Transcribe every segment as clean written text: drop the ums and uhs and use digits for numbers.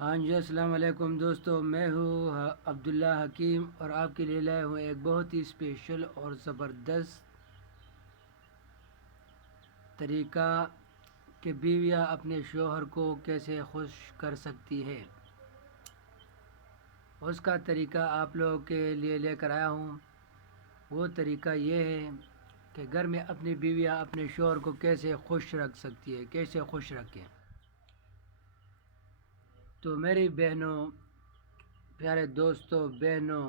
ہاں جی، السلام علیکم دوستو، میں ہوں عبداللہ حکیم اور آپ کے لیے لائے ہوں ایک بہت ہی اسپیشل اور زبردست طریقہ کہ بیویاں اپنے شوہر کو کیسے خوش کر سکتی ہے۔ اس کا طریقہ آپ لوگوں کے لیے لے کر آیا ہوں۔ وہ طریقہ یہ ہے کہ گھر میں اپنی بیویاں اپنے شوہر کو کیسے خوش رکھ سکتی ہے، کیسے خوش رکھیں۔ تو میری بہنوں، پیارے دوستوں، بہنوں،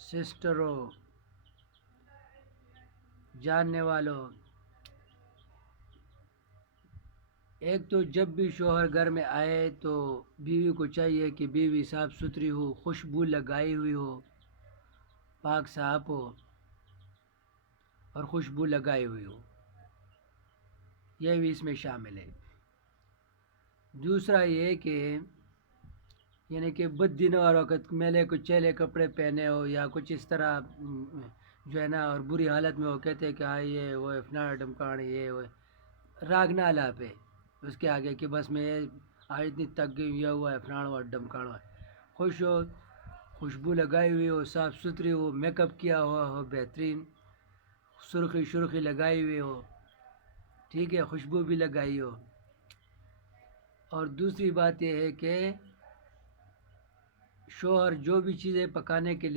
سسٹروں، جاننے والوں، ایک تو جب بھی شوہر گھر میں آئے تو بیوی کو چاہیے کہ بیوی صاف ستھری ہو، خوشبو لگائی ہوئی ہو، پاک صاف ہو اور خوشبو لگائی ہوئی ہو، یہ بھی اس میں شامل ہے۔ دوسرا یہ کہ یعنی کہ بد دنوں اور وقت میلے کو چیلے کپڑے پہنے ہو یا کچھ اس طرح جو ہے نا، اور بری حالت میں وہ کہتے کہ آئیے وہ افنا ڈمکان یہ وہ راگ نہ لا پہ اس کے آگے کہ بس میں آج اتنی تک گئی یہ ہوا ہے افنان ہوا ڈمکان ہوا، خوش ہو، خوشبو لگائی ہوئی ہو، صاف ستھری ہو، میک اپ کیا ہوا ہو، بہترین سرخی لگائی ہوئی ہو، ٹھیک ہے، خوشبو بھی لگائی ہو۔ اور دوسری بات یہ ہے کہ شوہر جو بھی چیزیں کھانے کے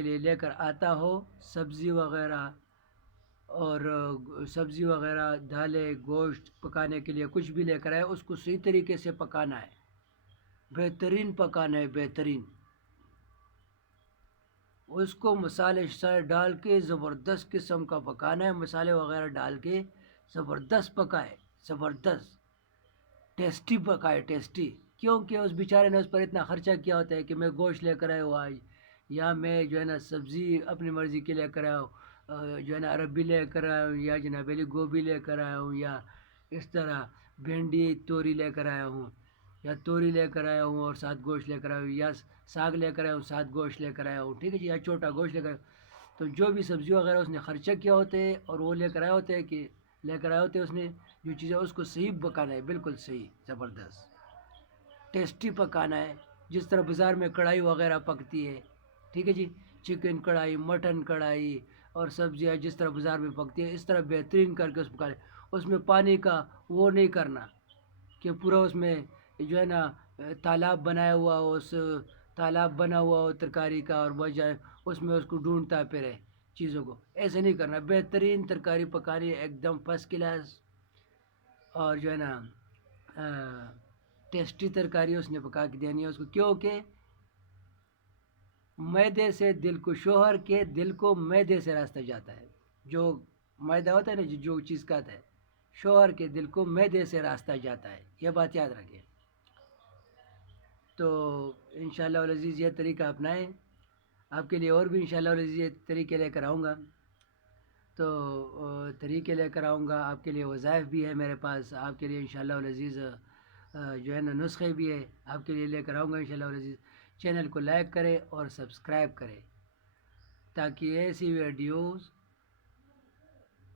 لیے لے کر آتا ہو، سبزی وغیرہ اور سبزی وغیرہ، دالیں، گوشت پکانے کے لیے کچھ بھی لے کر آئے، اس کو صحیح طریقے سے پکانا ہے، بہترین پکانا ہے، بہترین۔ اس کو مسالے ڈال کے زبردست قسم کا پکانا ہے، مسالے وغیرہ ڈال کے زبردست پکائے، زبردست ٹیسٹی پکائے، ٹیسٹی، کیونکہ اس بیچارے نے اس پر اتنا خرچہ کیا ہوتا ہے کہ میں گوشت لے کر آیا ہوں آج، یا میں جو ہے نا سبزی اپنی مرضی کے لے کر آیا ہوں، جو ہے نا عربی لے کر آیا ہوں، یا جناب علی گوبھی لے کر آیا ہوں، یا اس طرح بھنڈی توری لے کر آیا ہوں، یا توری لے کر آیا ہوں اور ساتھ گوشت لے کر آیا ہوں، یا ساگ لے کر آیا ہوں ساتھ گوشت لے کر آیا ہوں، ٹھیک ہے جی، یا چھوٹا گوشت لے کر آیا ہوں۔ تو جو بھی سبزی وغیرہ اس نے خرچہ کیا ہوتے ہے اور وہ لے کر آیا ہوتے ہیں کہ لے کر آئے ہوتے ہیں اس نے جو چیزیں، اس کو صحیح پکانا ہے، بالکل صحیح، زبردست ٹیسٹی پکانا ہے، جس طرح بازار میں کڑھائی وغیرہ پکتی ہے، ٹھیک ہے جی، چکن کڑھائی، مٹن کڑھائی اور سبزیاں جس طرح بازار میں پکتی ہے، اس طرح بہترین کر کے اس پکانے، اس میں پانی کا وہ نہیں کرنا کہ پورا اس میں جو ہے نا تالاب بنایا ہوا ہو، اس تالاب بنا ہوا ہو ترکاری کا، اور بجائے اس میں اس کو ڈھونڈتا پھرے چیزوں کو، ایسے نہیں کرنا، بہترین ترکاری پکانی ہے، ایک دم فرسٹ کلاس، اور جو ہے نا ٹیسٹی ترکاری اس نے پکا کے دینی ہے اس کو، کیونکہ میدے سے دل کو، شوہر کے دل کو میدے سے راستہ جاتا ہے، جو میدا ہوتا ہے نا جو چیز کھاتا ہے، شوہر کے دل کو میدے سے راستہ جاتا ہے، یہ بات یاد رکھیں۔ تو انشاءاللہ العزیز یہ طریقہ اپنائیں، آپ کے لیے اور بھی انشاءاللہ العزیز یہ طریقے لے کر آؤں گا، تو طریقے لے کر آؤں گا آپ کے لیے، وظائف بھی ہے میرے پاس آپ کے لیے انشاءاللہ العزیز، جو ہے نا نسخے بھی ہے آپ کے لیے لے کر آؤں گا انشاءاللہ العزیز۔ چینل کو لائک کرے اور سبسکرائب کرے تاکہ ایسی ویڈیوز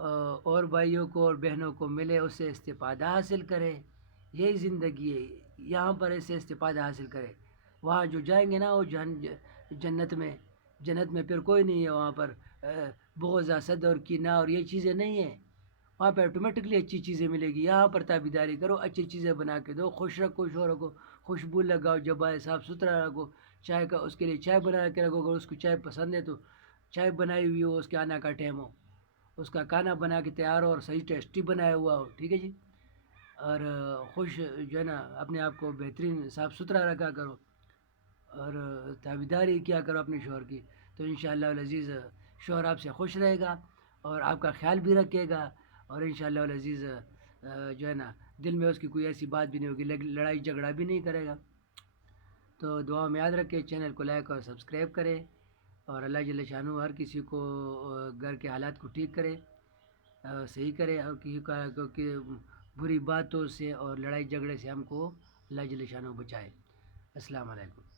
اور بھائیوں کو اور بہنوں کو ملے، اس سے استفادہ حاصل کرے، یہی زندگی ہے، یہاں پر ایسے استفادہ حاصل کرے، وہاں جو جائیں گے نا وہ جنت میں پھر کوئی نہیں ہے وہاں پر بغض حسد اور کینہ اور یہ چیزیں نہیں ہیں، وہاں پہ آٹومیٹکلی اچھی چیزیں ملے گی۔ یہاں پر تابیداری کرو، اچھی چیزیں بنا کے دو، خوش رکھو شوہر کو، خوشبو لگاؤ، جب آئے صاف ستھرا رکھو، چائے کا اس کے لیے چائے بنا کے رکھو، اگر اس کو چائے پسند ہے تو چائے بنائی ہوئی ہو، اس کے آنا کا ٹائم ہو، اس کا کھانا بنا کے تیار ہو اور صحیح ٹیسٹی بنایا ہوا ہو، ٹھیک ہے جی، اور خوش جو ہے نا اپنے آپ کو بہترین صاف ستھرا رکھا کرو اور تابیداری کیا کرو اپنے شوہر کی، تو انشاءاللہ العزیز شوہر آپ سے خوش رہے گا اور آپ کا خیال بھی رکھے گا، اور انشاءاللہ العزیز جو ہے نا دل میں اس کی کوئی ایسی بات بھی نہیں ہوگی، لڑائی جھگڑا بھی نہیں کرے گا۔ تو دعا میں یاد رکھے، چینل کو لائک اور سبسکرائب کرے، اور اللہ جل شانہ ہر کسی کو گھر کے حالات کو ٹھیک کرے، صحیح کرے، اور کسی کا کیونکہ بری باتوں سے اور لڑائی جھگڑے سے ہم کو اللہ جل شانہ بچائے۔ السلام علیکم۔